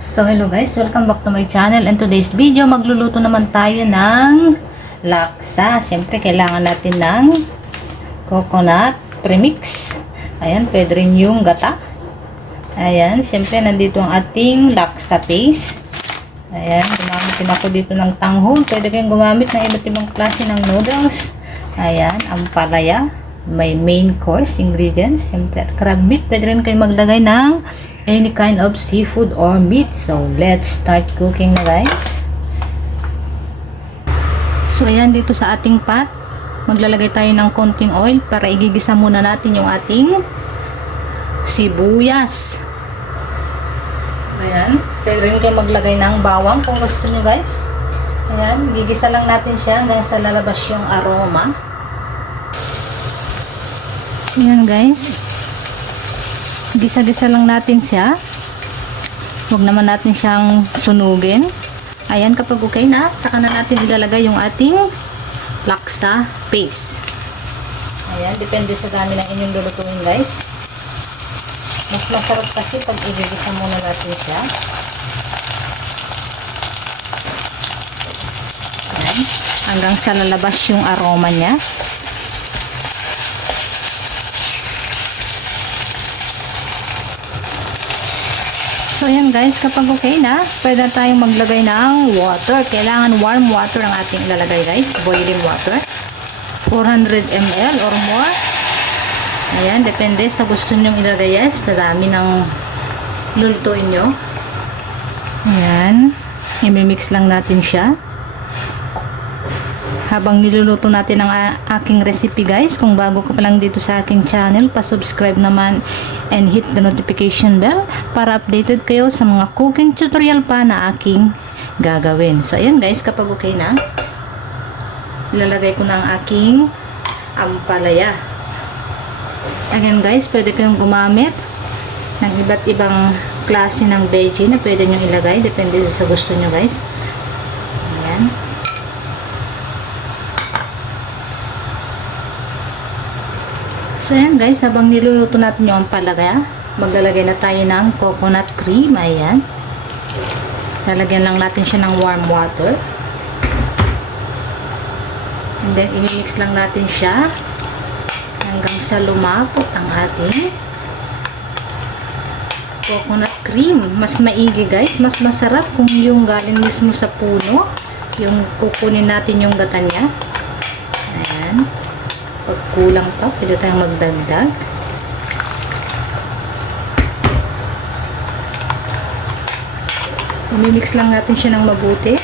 So hello guys, welcome back to my channel, and today's video magluluto naman tayo ng laksa. Siyempre kailangan natin ng coconut premix. Ayan, pwede rin yung gata. Ayan, siyempre nandito ang ating laksa paste. Ayan, gumamit din ako dito ng tanghon. Pwede kayong gumamit ng iba't ibang klase ng noodles. Ayan, ampalaya. May main course ingredients. Siyempre at crab meat. Pwede rin kayong maglagay ng any kind of seafood or meat. So, let's start cooking na guys. So, ayan dito sa ating pot, maglalagay tayo ng konting oil para igigisa muna natin yung ating sibuyas. Ayan. Pwede rin kayo maglagay ng bawang kung gusto nyo guys. Ayan. Gigisa lang natin siya hanggang sa lalabas yung aroma. Ayan guys. Gisa-gisa lang natin siya. Huwag naman natin siyang sunugin. Ayan, kapag okay na, saka na natin ilalagay yung ating laksa paste. Ayan, depende sa dami ng inyong lulutuin guys. Mas masarap kasi pag igigisa muna natin siya. Ayan, hanggang sa lalabas yung aroma niya. So, ayan guys, kapag okay na, pwede na tayong maglagay ng water. Kailangan warm water ang ating ilalagay guys. Boiling water. 400 ml or more. Ayan, depende sa gusto nyong ilagay guys. Sa dami ng lulutuin nyo. Ayan. I-mix lang natin siya. Habang niluluto natin ang aking recipe guys, kung bago ka pa lang dito sa aking channel, pa-subscribe naman and hit the notification bell para updated kayo sa mga cooking tutorial pa na aking gagawin. So ayan guys, kapag okay na, ilalagay ko na ang aking ampalaya. Again guys, pwede kayong gumamit ng iba't ibang klase ng veggie na pwede nyo ilagay, depende sa gusto nyo guys. Ayan. So ayan guys, habang niluluto natin yung ampalaya, maglalagay na tayo ng coconut cream. Ayan. Lalagyan lang natin siya ng warm water. And then, i-mix lang natin siya hanggang sa lumapot ang ating coconut cream. Mas maigi guys, mas masarap kung yung galing mismo sa puno, yung kukunin natin yung gata niya. Ayan. Pag kulang pa, pwede tayong magdagdag. Umimix lang natin siya ng mabuti.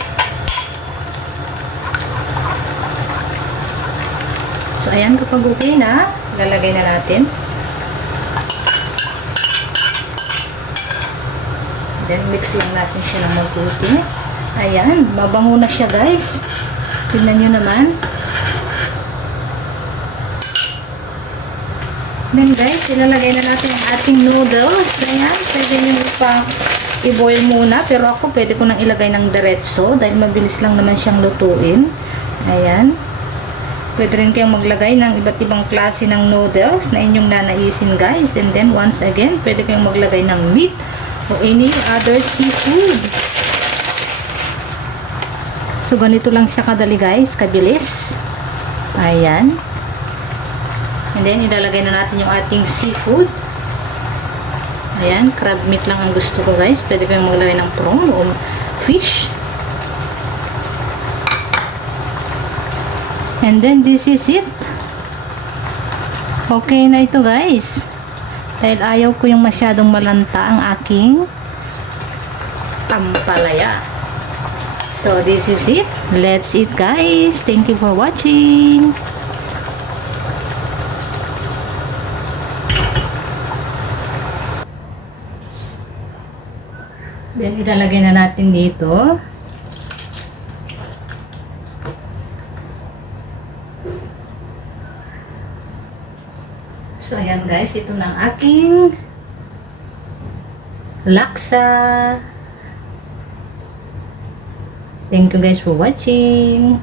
So, ayan, kapag okay na, lalagay na natin. Then, mix lang natin siya ng mabuti. Ayan, mabango na siya guys. Tignan nyo naman. Then guys, ilalagay na natin ang ating noodles. Ayan, pwede nyo pa i-boil muna. Pero ako pwede ko nang ilagay ng diretso dahil mabilis lang naman siyang lutuin. Ayan. Pwede rin kayong maglagay ng iba't ibang klase ng noodles na inyong nanaisin guys. And then once again, pwede kayong maglagay ng meat o any other seafood. So ganito lang siya kadali guys, kabilis. Ayan. And then, ilalagay na natin yung ating seafood. Ayan, crab meat lang ang gusto ko guys. Pwede kayong maglagay ng prawn o fish. And then, this is it. Okay na ito guys. Dahil ayaw ko yung masyadong malanta ang aking ampalaya. So, this is it. Let's eat guys. Thank you for watching. Then, ilalagay na natin dito. So, ayan guys. Ito na ang aking laksa. Thank you guys for watching.